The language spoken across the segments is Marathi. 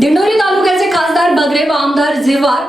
दिंडोरी तालुक्याचे खासदार बगरे व आमदार झिरवार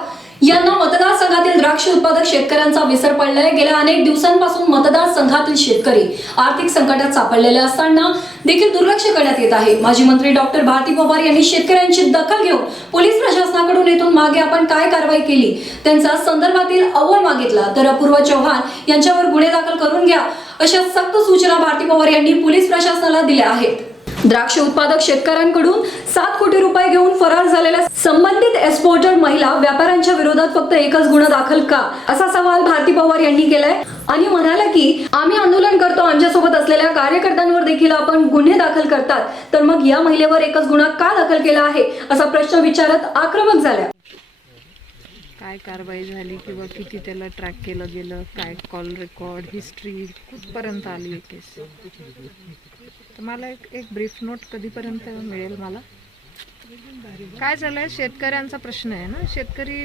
यांना मतदारसंघातील द्राक्ष उत्पादक शेतकऱ्यांचा विसर पडलाय. गेल्या अनेक दिवसांपासून मतदारसंघातील शेतकरी आर्थिक संकटात सापडलेले असताना देखील दुर्लक्ष करण्यात येत आहे. माजी मंत्री डॉक्टर भारती पवार यांनी शेतकऱ्यांची दखल घेऊन पोलीस प्रशासनाकडून येथून मागे आपण काय कारवाई केली? त्यांचा संदर्भातील अहवाल मागितला. तर अपूर्व चव्हाण यांच्यावर गुन्हे दाखल करून घ्या अशा सक्त सूचना भारती पवार यांनी पोलीस प्रशासनाला दिल्या आहेत. द्राक्ष उत्पादक शेतकऱ्यांकडून सात कोटी रुपये घेऊन फरार झालेल्या संबंधित एक्सपोर्टर महिला व्यापाऱ्यांच्या विरोधात फक्त एकच गुन्हा दाखल का? असा सवाल भारती पवार यांनी केलाय. आणि म्हणाल्या की आम्ही आंदोलन करतो आमच्यासोबत असलेल्या कार्यकर्त्यांवर देखील आपण गुन्हे दाखल करतात. तर मग या महिलेवर एकच गुन्हा का दाखल केला आहे? असा प्रश्न विचारत आक्रमक झाल्या. काय कारवाई झाली किंवा किती त्याला ट्रॅक केलं गेलं? काय कॉल रेकॉर्ड हिस्ट्री कुठपर्यंत आली केस तर मला एक एक ब्रीफ नोट कधीपर्यंत मिळेल मला? काय झालंय? शेतकऱ्यांचा प्रश्न आहे ना. शेतकरी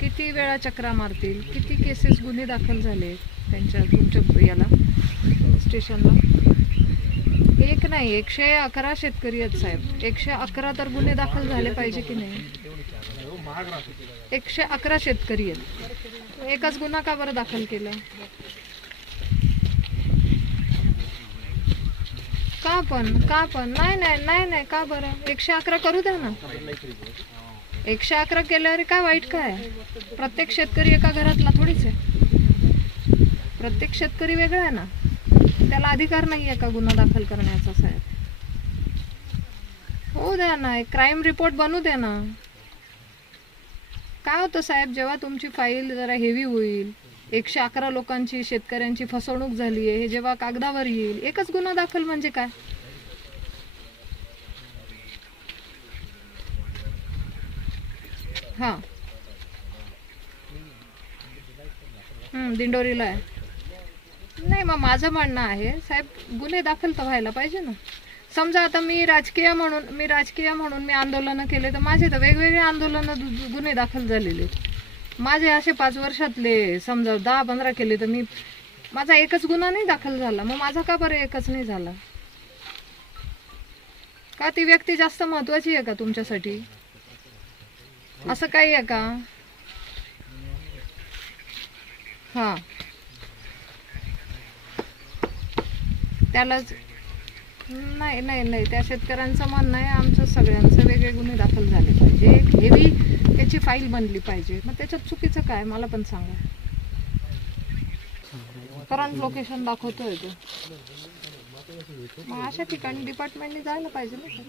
किती वेळा चक्रा मारतील? किती केसेस गुन्हे दाखल झाले त्यांच्या तुमच्या याला? स्टेशनला? एक नाही एकशे अकरा शेतकरी आहेत साहेब. एकशे अकरा तर गुन्हे दाखल झाले पाहिजे की नाही? एकशे अकरा शेतकरी आहेत. एकच गुन्हा का बरं दाखल केला? का पण का पण? नाही नाही नाही नाही का बरं? एकशे अकरा करू द्या ना. एकशे अकरा केल्यावर काय वाईट काय? प्रत्येक शेतकरी एका घरातला थोडीच आहे. प्रत्येक शेतकरी वेगळा आहे ना. त्याला अधिकार नाही आहे का गुन्हा दाखल करण्याचा साहेब? हो द्या ना एक क्राईम रिपोर्ट बनवू द्या ना. काय होतं साहेब जेव्हा तुमची फाईल जरा हेवी होईल एकशे अकरा लोकांची शेतकऱ्यांची फसवणूक झाली आहे. हे जेव्हा कागदावर येईल एकच गुन्हा दाखल म्हणजे काय? हा. दिंडोरीला आहे. नाही मग माझं म्हणणं आहे साहेब गुन्हे दाखल तर व्हायला पाहिजे ना. समजा आता मी राजकीय म्हणून मी राजकीय म्हणून मी आंदोलनं केले तर माझे तर वेगवेगळे आंदोलनं दु- गुन्हे दाखल झालेले आहेत. माझे असे पाच वर्षातले समजा दहा पंधरा केले तर मी माझा एकच गुन्हा नाही दाखल झाला. मग माझा का बरं एकच नाही झाला? का ती व्यक्ती जास्त महत्वाची आहे का तुमच्यासाठी? असं काही आहे का? हा. त्यालाच नाही नाही नाही. त्या शेतकऱ्यांचं म्हणणं आहे आमचं सगळ्यांचं वेगळे गुन्हे दाखल झाले पाहिजे. एक हेवी त्याची फाईल बनली पाहिजे. मग त्याच्यात चुकीचं काय? मला पण सांगा. करंट लोकेशन दाखवतोय तो. मग अशा ठिकाणी डिपार्टमेंटने जायला पाहिजे ना.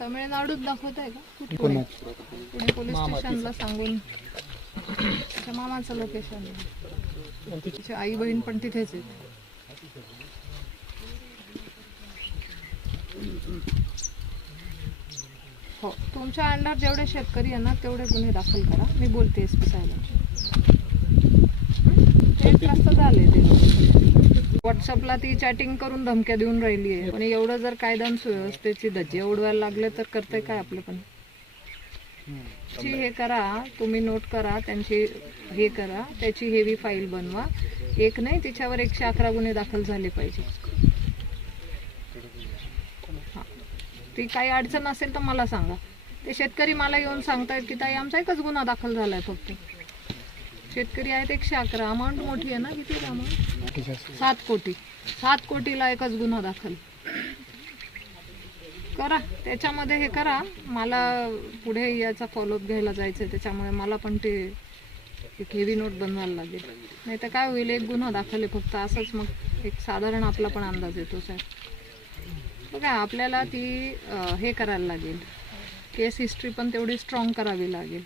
तमिळनाडूत दाखवत आहे का? कुठे? पुणे पोलीस स्टेशनला सांगून. त्याच्या मामाचं लोकेशन तिची आई बहीण पण तिथेच आहेत. हो तुमच्या अंडर जेवढे शेतकरी आहे ना तेवढे गुन्हे दाखल करा. मी बोलते एस पी साहेबांशी एक जास्त झाले ते. व्हॉट्सअपला ती चॅटिंग करून धमक्या देऊन राहिली आहे. पण एवढं जर कायदा सुव्यवस्थेची धज्जी उडवायला लागले तर करते काय आपलं पण? ची हे करा तुम्ही नोट करा त्यांची हे करा त्याची हेवी फाईल बनवा. एक नाही तिच्यावर एकशे अकरा गुन्हे दाखल झाले पाहिजे. हा. ती काही अडचण असेल तर मला सांगा. ते शेतकरी मला येऊन सांगतायत की ताई आमचा एकच गुन्हा दाखल झालाय फक्त. शेतकरी आहेत एकशे अकरा. अमाऊंट मोठी आहे ना किती अमाऊंट सात कोटी. सात कोटीला एकच गुन्हा दाखल. करा. त्याच्यामध्ये हे करा. मला पुढे याचा फॉलोअप घ्यायला जायचं आहे त्याच्यामुळे मला पण ते एक हेवी नोट बनवायला लागेल. नाही तर काय होईल? एक गुन्हा दाखल आहे फक्त असंच मग एक साधारण आपला पण अंदाज येतो साहेब बघा आपल्याला ती हे करायला लागेल. केस हिस्ट्री पण तेवढी स्ट्रॉंग करावी लागेल.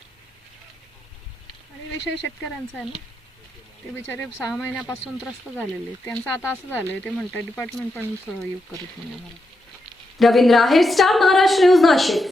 आणि विषय शेतकऱ्यांचा आहे ना? ते बिचारे सहा महिन्यापासून त्रस्त झालेले त्यांचं आता असं झालं आहे ते म्हणतात डिपार्टमेंट पण सहयोग करत नाही आम्हाला. Ravindra Ahir Star Maharashtra News Nashik